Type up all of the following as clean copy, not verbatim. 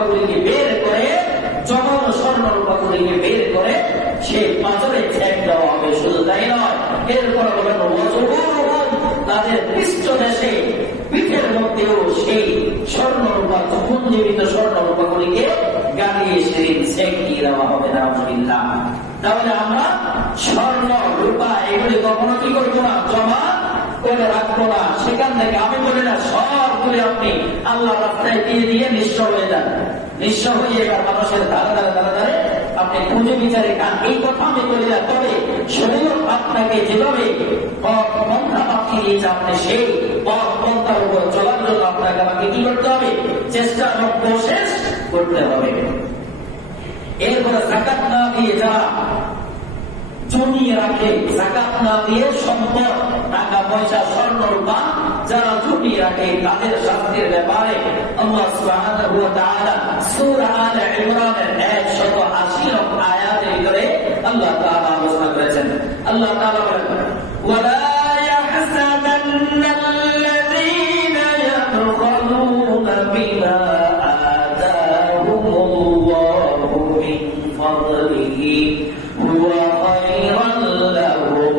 রূপাগুলিকে বের করে, জমানো স্বর্ণ রূপাগুলিকে বের করে সে পাথরে ঠেক দেওয়া হবে। শুধু তাই নয়, এরপরে বলেন তাদের পৃষ্ঠ দেশে পিঠের মধ্যেও সেই স্বর্ণ রূপা, পুঞ্জীবিত স্বর্ণ রূপাগুলিকে গালিয়ে সেদিন ছেঁকিয়ে দেওয়া হবে না। তাহলে আমরা স্বর্ণ রূপা এগুলি কখনো কি করবো না, জমা করে রাখবো না। সেখান থেকে আমি বলি না সব করে আপনি আল্লাহ রাস্তায় দিয়ে দিয়ে নিঃস্ব হয়ে যান। নিঃস্ব হয়ে এবার মানুষের ধারে ধারে ধারে ধারে আপনি খুঁজে বিচারে খান, এই কথা আমি বলি না। তবে শরীর আপনাকে যেভাবে পন্থা পাঠিয়ে দিয়েছে, আপনি সেই পন্থার উপর চলার জন্য আপনাকে আমাকে কি করতে হবে, চেষ্টা এবং কোশিশ করতে হবে। এরপরে যাকাত না দিয়ে যারা জমিয়ে রাখে, যাকাত না দিয়ে সম্পদ, টাকা পয়সা, স্বর্ণ রূপা যারা জমিয়ে রাখে, তাদের শাস্তির ব্যাপারে আল্লাহ সুবহানাহু ওয়া তাআলা সূরা আলে ইমরানের 180 নম্বর আয়াতের ভিতরে আল্লাহ তাআলা আলোচনা করেছেন। আল্লাহ তাআলা বলেন, ওয়ালা ইয়াহসাবান্নাল্লাযীনা ইয়াবখালুনা বিমা আতাহুমুল্লাহু মিন ফাদলিহি হুয়া খায়রান লাহুম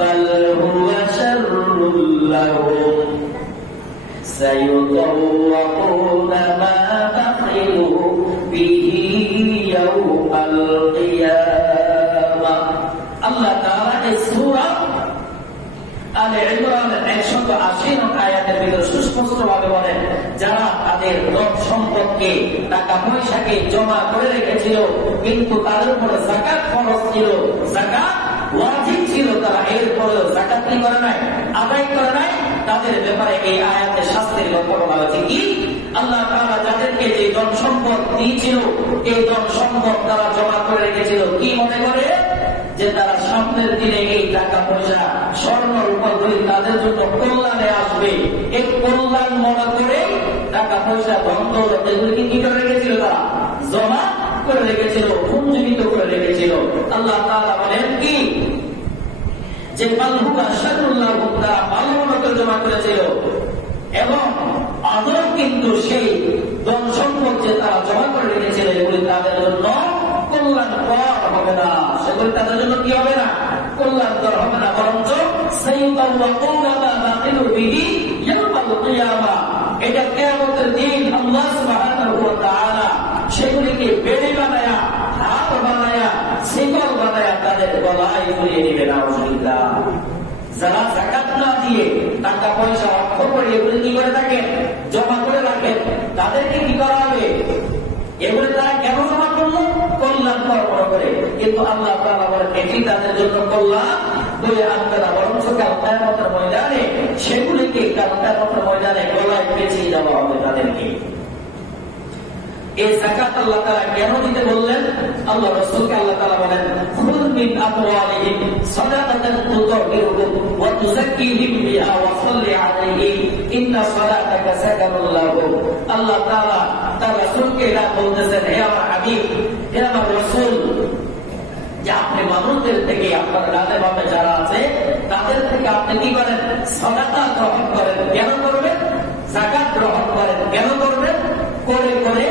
বাল হুয়া শাররুল লাহুম সায়ুতাওয়াকুনা মা বাখিলু বিহি ইয়াওমাল কিয়ামাহ। আল্লাহ তাআলা এই সূরা আলে ইমরানের 180 নম্বর আয়াতের ভিতরে সুস্পষ্টভাবে বলেন, যারা তাদের ধন সম্পদকে, টাকা পয়সাকে জমা করে রেখেছিল, কিন্তু তাদের উপরে যাকাত ফরজ ছিল, যাকাত ওয়াজিব ছিল, তারা এরপরেও যাকাত কি করে নাই, আদায় করে নাই, তাদের ব্যাপারে এই আয়াতের শাস্তির কথা বলা হয়েছে। কি আল্লাহ তাআলা যাদেরকে যে ধন সম্পদ দিয়েছিল, এই ধন সম্পদ তারা জমা করে রেখেছিল, কি মনে করে যে তারা সামনের দিনে এই টাকা পয়সা, স্বর্ণ রূপাগুলি তাদের জন্য কল্যাণে আসবে, এই কল্যাণ মনে করে টাকা পয়সা, ধন দৌলত এগুলিকে কি করে রেখেছিল, তারা জমা করে রেখেছিল, পুঞ্জীবিত করে রেখেছিল। আল্লাহ তাআলা বলেন কি, যে বালহুয়া শাররুল লাহুম, তারা ভালো মনে করে জমা করেছিল, এবং আদৌ কিন্তু সেই ধন সম্পদ যে তারা জমা করে রেখেছিল, এগুলি তাদের জন্য কল্যাণকর হবে না, সেগুলি তাদের জন্য কি হবে না, কল্যাণকর হবে না, বরঞ্চ সায়ুতাওয়াকুনা মা বাখিলু বিহি ইয়াওমাল কিয়ামাহ, এটা কিয়ামতের দিন আল্লাহ সুবহানাহু ওয়া তাআলা সেগুলিকে বেড়ি বানায়া, হাত বানায়া, শিকল বানায়া তাদের গলায় ঝুলিয়ে দিবে। নাউযুবিল্লাহ। যারা যাকাত না দিয়ে টাকা পয়সা, অর্থ করে এগুলি কি করে থাকেন, জমা করে রাখেন, তাদেরকে কি করা হবে, এগুলি তারা কেন জমা করলো, কল্যাণ করা করে, কিন্তু আল্লাহ তাআলা বলেন এটি তাদের জন্য কল্যাণ বলে আনবে না, বরঞ্চ কাল কিয়ামতের ময়দানে সেগুলিকে, কাল কিয়ামতের ময়দানে গলায় পেঁচিয়ে দেওয়া হবে তাদেরকে। এই যাকাত আল্লাহ তাআলা কেন দিতে বললেন, আল্লাহ রাসূলকে আল্লাহ তাআলা বলেন, খুয মিন আমওয়ালিহিম সাদাকাতান তুতাহহিরুহুম ওয়া তুযাক্কিহিম বিহা ওয়া সাল্লি আলাইহিম ইন্না সালাতাকা সাকানুল লাহুম। আল্লাহ তাআলা তার রাসূলকে এটা বলতেছেন, হে আমার হাবিব, হে আমার রাসূল, যে আপনি মানুষদের থেকে, আপনার ডানে বামে যারা আছে তাদের থেকে আপনি কি করেন, সাদাকা গ্রহণ করেন। কেন করবেন, যাকাত গ্রহণ করেন, কেন করবেন, করে করে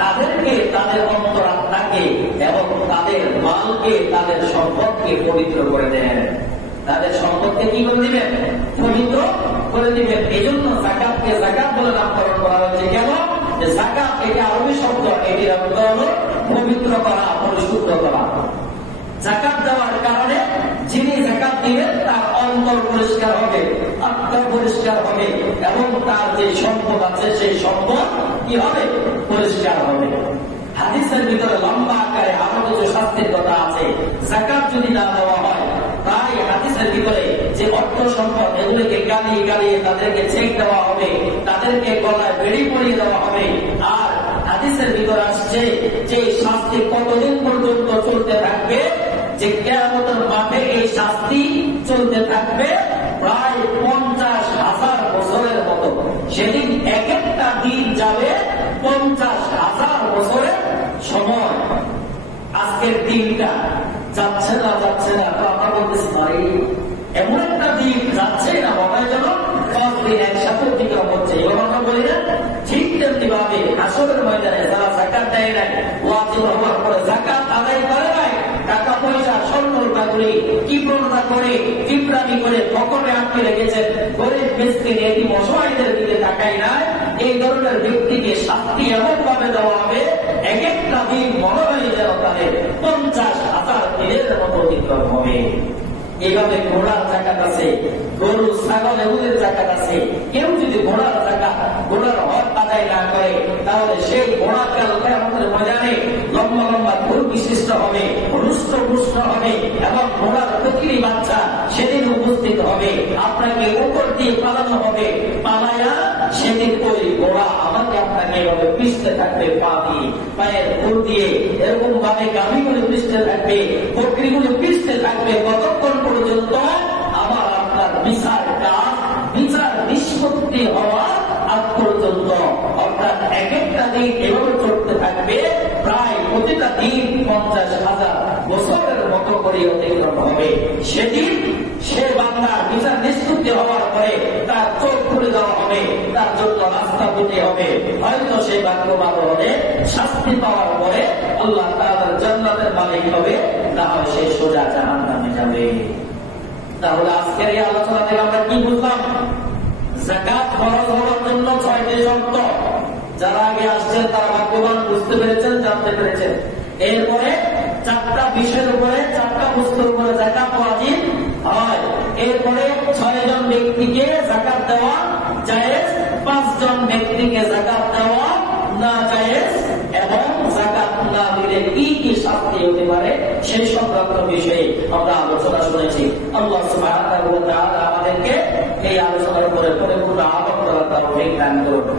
তাদেরকে, তাদের অন্তরাত্মাকে এবং তাদের মালকে, তাদের সম্পদকে পবিত্র করে দেন, তাদের সম্পদকে কি করে দিবেন, পবিত্র করে দিবেন। এই জন্য যাকাতকে যাকাত বলে নামকরণ করা হয়েছে। কেন, যে যাকাত এটা আরবি শব্দ, এটির অর্থ হল পবিত্র করা, পরিশুদ্ধ করা। যাকাত দেওয়ার কারণে যিনি যাকাত দিবেন তার অন্তর পরিষ্কার হবে, আত্মা পরিষ্কার হবে, এবং তার যে সম্পদ আছে সেই সম্পদ কি হবে, পরিষ্কার হবে। হাদিসের ভিতরে লম্বা আকারে আরো কিছু শাস্তির কথা আছে যাকাত যদি না দেওয়া হয়। তাই হাদিসের ভিতরে যে অর্থ সম্পদ, এগুলিকে গালিয়ে গালিয়ে তাদেরকে ছেক দেওয়া হবে, তাদেরকে গলায় বেড়ি পরিয়ে দেওয়া হবে। আর হাদিসের ভিতরে আসছে যে শাস্তি কতদিন পর্যন্ত চলতে থাকবে, যে কিয়ামতের মাঠে এই শাস্তি চলতে থাকবে প্রায় 50,000 বছরের মতো। সেদিন এক একটা দিন যাবে 50,000 বছরের সময়। আজকের দিনটা যাচ্ছে না, যাচ্ছে না, তো আমরা বলতেছি ভাই এমন একটা দিন যাচ্ছে না, মনে হয় যেন 5 দিন একসাথে অতিক্রম হচ্ছে। এবার আমরা বলি না, ঠিক তেমনি ভাবে হাসরের ময়দানে যারা দেয় নাই, ওয়াজিব হওয়ার পরে যাকাত আদায় করে নাই, টাকা পয়সা স্বর্ণ রূপাগুলি কি প্রণতা করে বিপ্রামি করে পকেটে আটকে রেখেছেন, গরিব মিসকিন এতিম অসহায়দের দিকে তাকায় নাই, এই ধরনের ব্যক্তিকে শাস্তি এমন ভাবে দেওয়া হবে এক একটা দিন মনে হয় যেন তাদের 50,000 দিনের মতো অতিক্রম হবে। এইভাবে ঘোড়ার জাকাত আছে, গরু ছাগল এগুলির জাকাত আছে। কেউ যদি ঘোড়ার জাকাত ঘোড়ার হক আদায় না করে তাহলে সেই ঘোড়া কাল কিয়ামতের ময়দানে লম্বা লম্বা খুর বিশিষ্ট হবে, রুষ্ট পুষ্ট হবে এবং ঘোড়ার প্রতিটি বাচ্চা সেদিন উপস্থিত হবে, আপনাকে উপর দিয়ে পালানো হবে, পালায়া সেদিন ওই ঘোড়া আমাকে আপনাকে এভাবে পিছতে থাকবে, পা দিয়ে পায়ের খুর দিয়ে এরকম ভাবে গাভীগুলো পিছতে থাকবে, বকরিগুলো পিছতে থাকবে, কতক্ষণ পর্যন্ত আমার আপনার বিচার কাজ বিচার নিষ্পত্তি হওয়ার আগ পর্যন্ত। অর্থাৎ এক একটা দিন এভাবে চলতে থাকবে, প্রায় প্রতিটা দিন 50,000 বছরের মতো করে অতিক্রম হবে। সেদিন সে বান্দা বিচার নিষ্পত্তি হওয়ার পরে তার চোখ খুলে দেওয়া হবে, তার জন্য রাস্তা বুঝে হবে, হয়তো সে ভাগ্যবান হলে শাস্তি পাওয়ার পরে আল্লাহ তাআলার জান্নাতের মালিক হবে, না হয় সে সোজা জাহান্নামে যাবে। তাহলে আজকের এই আলোচনা থেকে আমরা কি বুঝলাম? যাকাত ফরজ হওয়ার জন্য 6টি শর্ত। যারা আগে আসছেন তারা ভাগ্যবান, বুঝতে পেরেছেন, জানতে পেরেছেন। এরপরে 4টা বিষয়ের উপরে 4টা বস্তুর উপরে যাকাত ওয়াজিব হয়। এরপরে 6 জন ব্যক্তিকে যাকাত দেওয়া জায়েজ, 5 জন ব্যক্তিকে যাকাত দেওয়া না জায়েজ, এবং যাকাত না দিলে কি কি শাস্তি হতে পারে সেই সংক্রান্ত বিষয়ে আমরা আলোচনা শুনেছি। আল্লাহ সুবহানাহু ওয়া তাআলা আমাদেরকে এই আলোচনার উপরে পরিপূর্ণ আমল করার তৌফিক দান করুন।